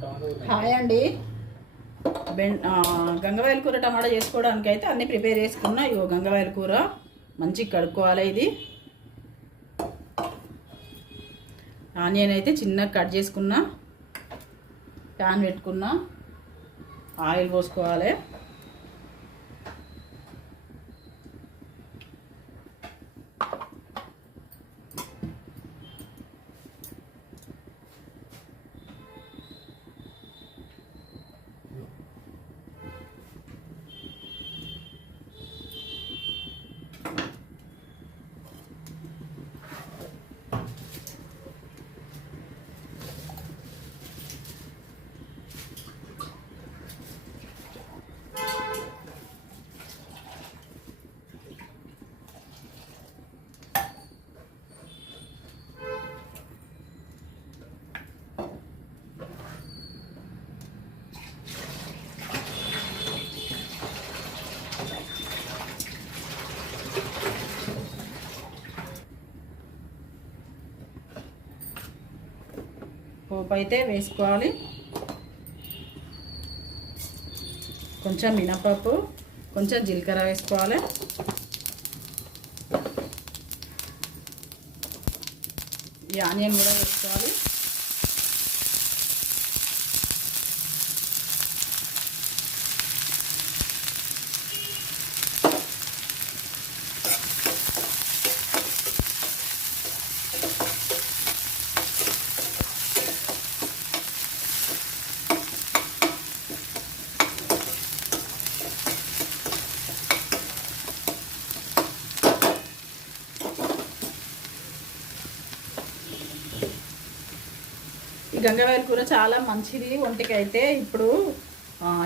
Hi అండి. గంగవాయల కూర టమాటా చేసుకోవడానికి అయితే అన్నీ ప్రిపేర్ చేసుకున్నా. ఇగో గంగవాయల కూర మంచిగా కడుక్కోవాలి. ఇది ఆనియన్ అయితే చిన్నగా కట్ చేసుకున్నా. ప్యాన్ పెట్టుకున్నా, ఆయిల్ పోసుకోవాలి. పోపు అయితే వేసుకోవాలి. కొంచెం మినపప్పు, కొంచెం జీలకర్ర వేసుకోవాలి. ఈ ఆనియన్ కూడా వేసుకోవాలి. ఈ గంగవాయల కూర చాలా మంచిది ఒంటికి. అయితే ఇప్పుడు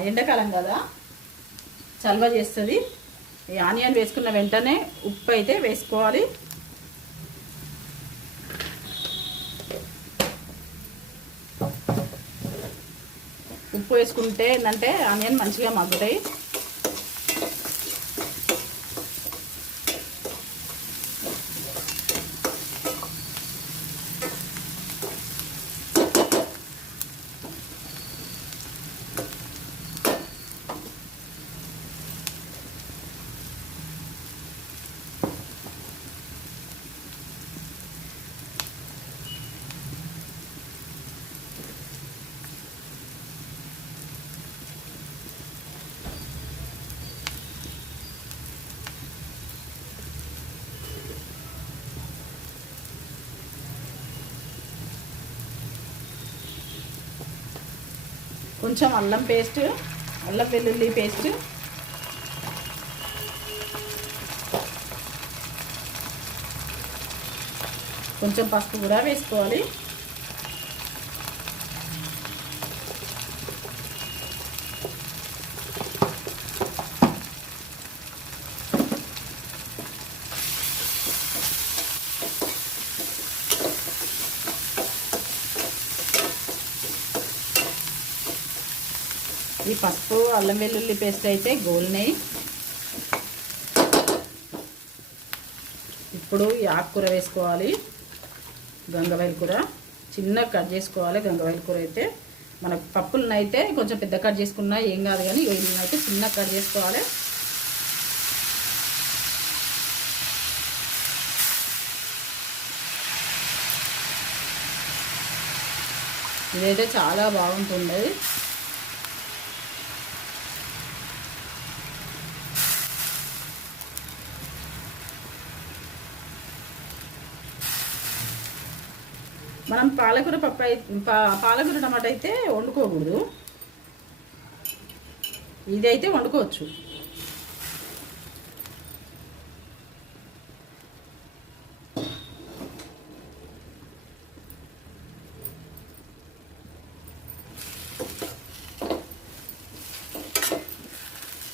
ఎండాకాలం కదా, చల్వ చేస్తుంది. ఈ ఆనియన్ వేసుకున్న వెంటనే ఉప్పు అయితే వేసుకోవాలి. ఉప్పు వేసుకుంటే ఏంటంటే ఆనియన్ మంచిగా మగ్గుతాయి. కొంచెం అల్లం పేస్ట్, అల్లం వెల్లుల్లి పేస్ట్, కొంచెం పసుపు కూడా వేసుకోవాలి. ఈ పసుపు అల్లం వెల్లుల్లి పేస్ట్ అయితే గోల్నాయి. ఇప్పుడు ఈ ఆకుకూర వేసుకోవాలి. గంగవాయల కూర చిన్నగా కట్ చేసుకోవాలి. గంగవాయల కూర అయితే మనకు పప్పులను అయితే కొంచెం పెద్ద కట్ చేసుకున్నా ఏం కాదు, కానీ వీళ్ళని అయితే చిన్నగా కట్ చేసుకోవాలి. ఇదైతే చాలా బాగుంటుంది. మనం పాలకూర పాలకూర టమాటా అయితే వండుకోకూడదు, ఇది అయితే వండుకోవచ్చు.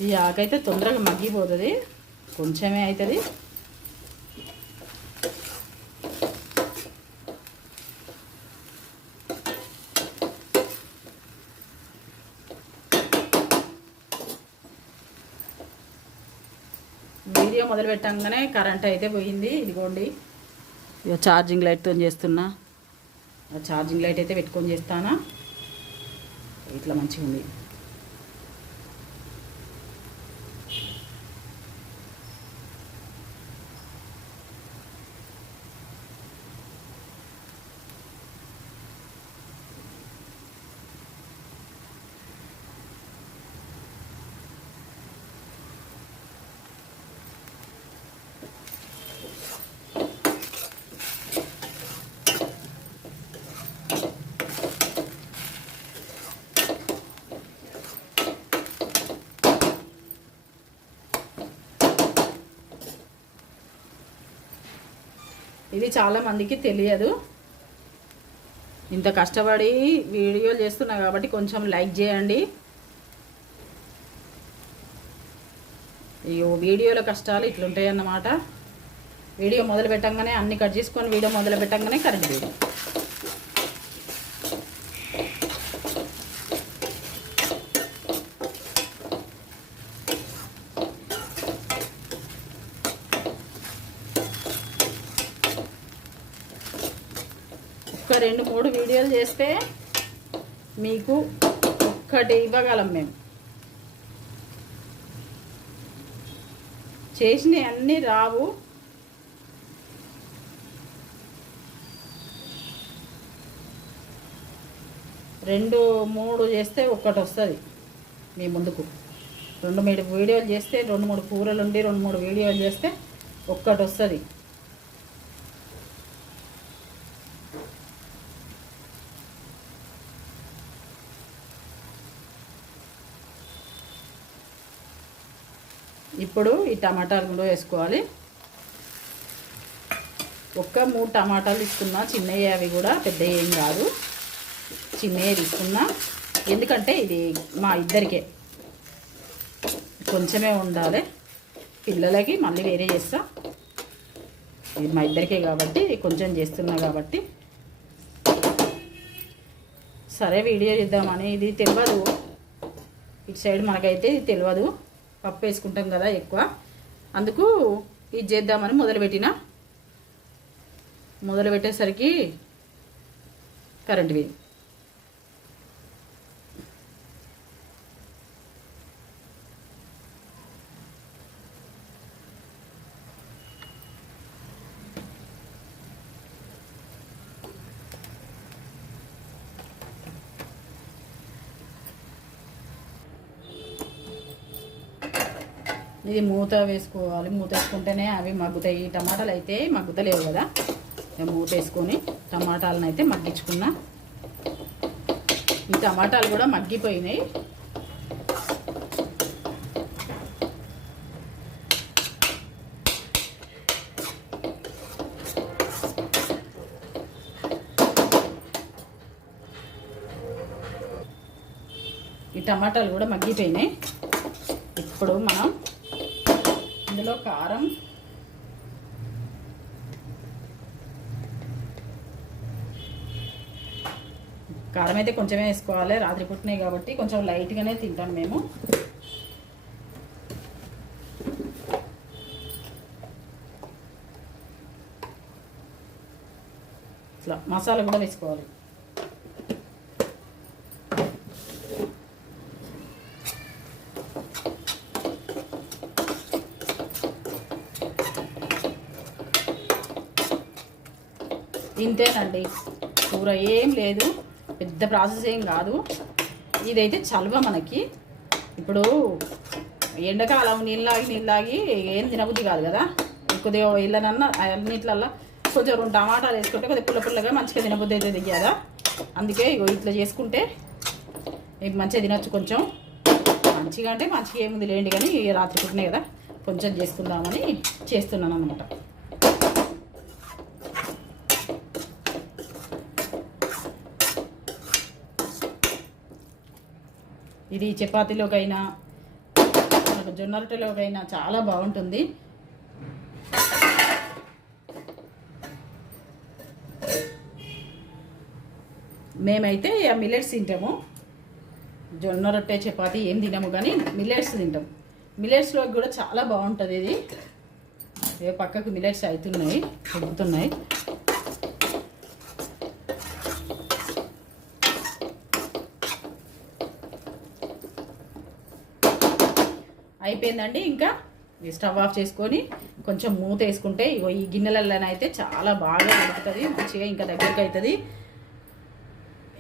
ఈ ఆకైతే తొందరగా మగ్గిపోతుంది, కొంచెమే అవుతుంది. వీడియో మొదలు పెట్టంగానే కరెంట్ అయితే పోయింది. ఇదిగోండి, ఇక ఛార్జింగ్ లైట్తో చేస్తున్నా. ఛార్జింగ్ లైట్ అయితే పెట్టుకొని చేస్తానా. ఇట్లా మంచిగా ఉంది. ఇది చాలా మందికి తెలియదు. ఇంత కష్టపడి వీడియోలు చేస్తున్నా కాబట్టి కొంచెం లైక్ చేయండి. అయ్యో వీడియోల కష్టాలు ఇట్లుంటాయి అన్నమాట. వీడియో మొదలు పెట్టంగానే అన్ని కట్ చేసుకొని వీడియో మొదలు పెట్టంగానే కరెంట్ పోయింది. ఒక 2-3 వీడియోలు చేస్తే మీకు ఒక్కటి ఇవ్వగలం. మేము చేసినవి అన్నీ రావు. రెండు మూడు చేస్తే ఒక్కటి వస్తుంది మీ ముందుకు. 2-3 వీడియోలు చేస్తే 2-3 కూరలు ఉండి 2-3 వీడియోలు చేస్తే ఒక్కటి వస్తుంది. ఇప్పుడు ఈ టమాటాలు కూడా వేసుకోవాలి. ఒక్క 3 టమాటాలు తీసుకున్నా, చిన్నవి. అవి కూడా పెద్ద ఏం కాదు, చిన్నవి తీసుకున్నా. ఎందుకంటే ఇది మా ఇద్దరికే కొంచెమే ఉండాలి. పిల్లలకి మళ్ళీ వేరే చేస్తా. ఇది మా ఇద్దరికే కాబట్టి కొంచెం చేస్తున్నా కాబట్టి సరే వీడియో చేద్దామని. ఇది తెలియదు, ఇటు సైడ్ మనకైతే ఇది తెలియదు. పప్పు వేసుకుంటాం కదా ఎక్కువ, అందుకు ఇది చేద్దామని మొదలుపెట్టేసరికి కరెంట్ పోయింది. ఇది మూత వేసుకోవాలి. మూత వేసుకుంటేనే అవి మగ్గుతాయి. టమాటాలు అయితే మగ్గుతలేవు కదా. మూత వేసుకొని టమాటాలను అయితే మగ్గించుకున్నా. ఈ టమాటాలు కూడా మగ్గిపోయినాయి. ఈ టమాటాలు కూడా మగ్గిపోయినాయి. ఇప్పుడు మనం ఇందులో కారం, అయితే కొంచెమే వేసుకోవాలి. రాత్రి పుట్టినాయి కాబట్టి కొంచెం లైట్గానే తింటాం మేము. ఇట్లా మసాలా కూడా వేసుకోవాలి. ఇంతేనండి, కూర ఏం లేదు, పెద్ద ప్రాసెస్ ఏం కాదు. ఇదైతే చలువ మనకి. ఇప్పుడు ఎండాకాలం నీళ్ళాగి ఏం తినబుద్ధి కాదు కదా. కొద్దిగా ఇళ్ళనన్నా అన్నిట్లల్లో కొంచెం 2 టమాటాలు వేసుకుంటే కొద్దిగా పుల్లగా మంచిగా తినబుద్ధి అవుతుంది కదా. అందుకే ఇట్లా చేసుకుంటే మంచిగా తినచ్చు. కొంచెం మంచిగా అంటే మంచిగా ఏముంది లేండి, కానీ రాత్రి పుట్టినాయి కదా కొంచెం చేసుకుందామని చేస్తున్నాను అన్నమాట. ఇది చపాతీలోకైనా మనకు జొన్న రొట్టెలోకైనా చాలా బాగుంటుంది. మేమైతే మిల్లెట్స్ తింటాము. జొన్న రొట్టె చపాతీ ఏం తినము, కానీ మిల్లెట్స్ తింటాం. మిల్లెట్స్లోకి కూడా చాలా బాగుంటుంది ఇది. పక్కకు మిల్లెట్స్ అవుతున్నాయి, ఉబ్బుతున్నాయి. అయిపోయిందండి. ఇంకా స్టవ్ ఆఫ్ చేసుకొని కొంచెం మూత వేసుకుంటే ఇగో ఈ గిన్నెలలోనైతే చాలా బాగా ఉడుకుతుంది, మంచిగా ఇంకా దగ్గరికి అవుతుంది.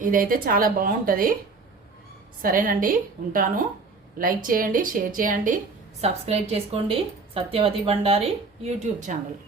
ఇదైతే చాలా బాగుంటుంది. సరేనండి, ఉంటాను. లైక్ చేయండి, షేర్ చేయండి, సబ్స్క్రైబ్ చేసుకోండి. Satyavathi Bandari YouTube channel.